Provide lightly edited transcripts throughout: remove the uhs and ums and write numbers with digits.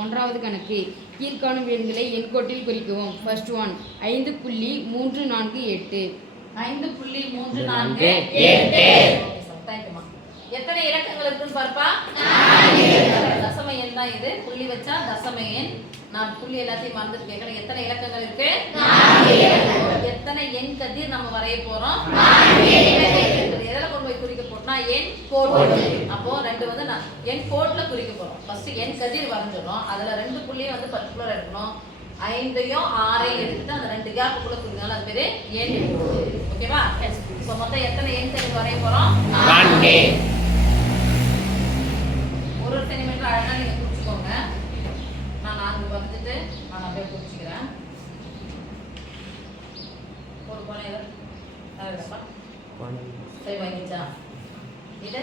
ஒன்றாவது கணக்கு கீழ்காணும் எண்களை எண்கோட்டில் குறிக்கவும். First one 5.348. 5.348. எத்தனை இலக்கங்கள் இருக்குன்னு பார்ப்பா? தசம எண் தான் இது. புள்ளி வச்சா தசம எண். நான் புள்ளி எல்லாத்தையும் மறந்துட்டு கேட்கறேன். எத்தனை இலக்கங்கள் இருக்கு? எத்தனை எண் கதிர் நம்ம வரைய போறோம்? எதில் கொண்டு போய் குறிக்க போறோம்னா எண் கோடு. அப்போ ரெண்டு வந்து எண் கோட்ல குறிக்க போறோம். ஃபர்ஸ்ட் எண் கதிர் வரைஞ்சிடும். அதுல ரெண்டு புள்ளியை வந்து பர்டிகுலர் எடுக்கணும். 5யும் 6யும் எடுத்துட்டு அந்த ரெண்டு கேப்புக்குள்ள குறிக்கணும். அது பேரு எண் கோடு. ஓகேவா? இப்போ மொத்தம் எத்தனை எண் கதிர் வரைய போறோம்? 4. ஒரு சென்டிமீட்டர் அழகா நீங்க குறிச்சுக்கோங்க. நான் 4 வரைஞ்சிட்டு நான் அப்படியே குறிச்சுக்கிறேன். ஒரு கோணம் எதப்பா சரி வாங்கிச்சா இது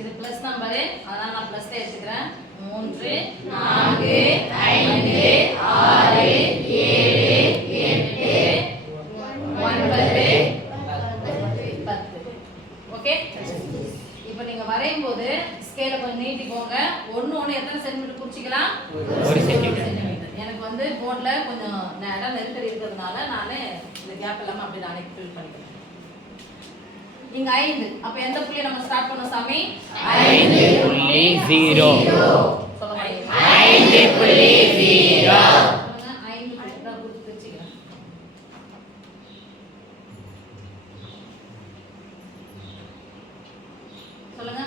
இது பிளஸ் நம்பர், அதனால நான் பிளஸ்ல எடுத்துக்கிறேன். 3 4 5 6 7 8 9 10. ஓகே, இப்போ நீங்க வரையும் போது ஸ்கேலை கொஞ்சம் நீட்டிக்கோங்க. ஒண்ணு எத்தனை சென்டிமீட்டர் குறிச்சிக்கலாம்? 1 சென்டிமீட்டர். எனக்கு வந்து போர்ட்ல கொஞ்சம் இடம் நெருக்கடி இருக்கிறதுனால நான் இந்த கேப் எல்லாம் அப்படியே நானே ஃபில் பண்ணிக்கிறேன். இங்க 5. அப்ப எந்த புள்ளியை நம்ம ஸ்டார்ட் பண்ணோம் சாமி? 5.0. சொல்லுங்க 5.0. 5 தான் குறிச்சு வச்சுக்கிறேன். சொல்லுங்க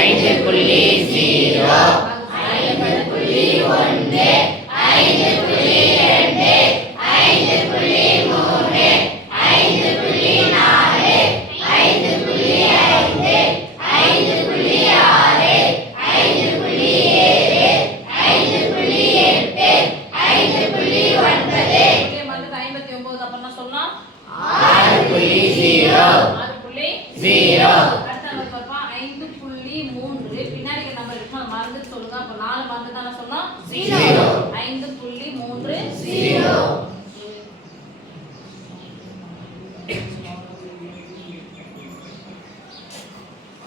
5.0. 5.1 பின்னாடி நம்பர் இருக்கு மறந்து சொல்லுங்க. அப்ப 4 மறந்து தான சொன்னோம். 5.30.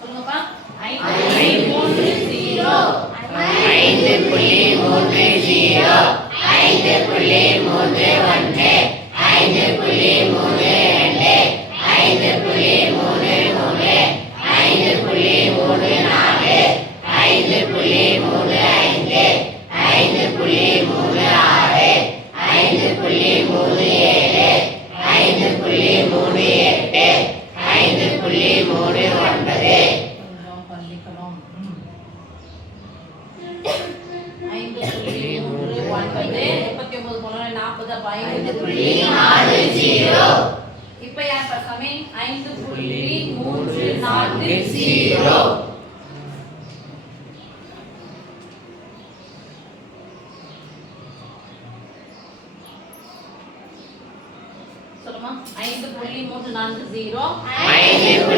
சொல்லுங்கப்பா 5.30. 5.40. இப்ப யார் பசமே 5.340. சொல்லுமா 5.340. 5.0.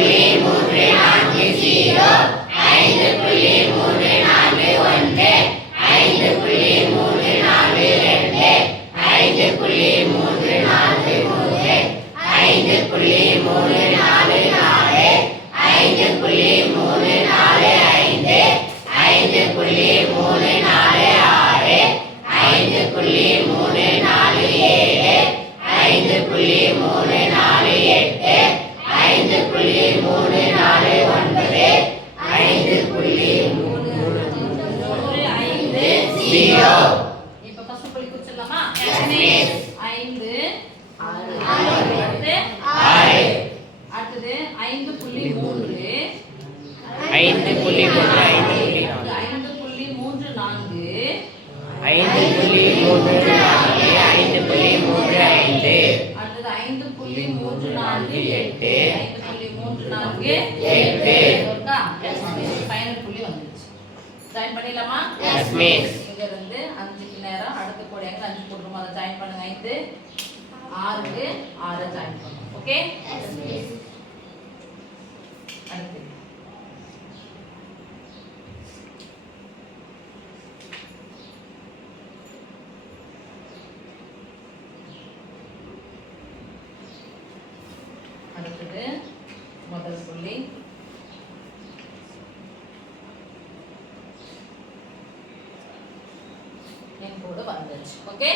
இப்ப ஃபர்ஸ்ட் புள்ளி குறிச்சிடலாமா? 5 அடுத்தது 5.3 ஃபைனல் புள்ளி வந்துருச்சு. ஜாயின் பண்ணிடலாமா? Yes miss. இங்க இருந்து 5 நேரம் அடுத்த கோடி அங்கே 5 போட்டுருமா, அதை ஜாயின் பண்ணுங்க. 5 6 6 ஜாயின் பண்ணுங்க. ஓகே, அடுத்து அடுத்தது முதல் புள்ளி என் கூட வந்துச்சு. ஓகே,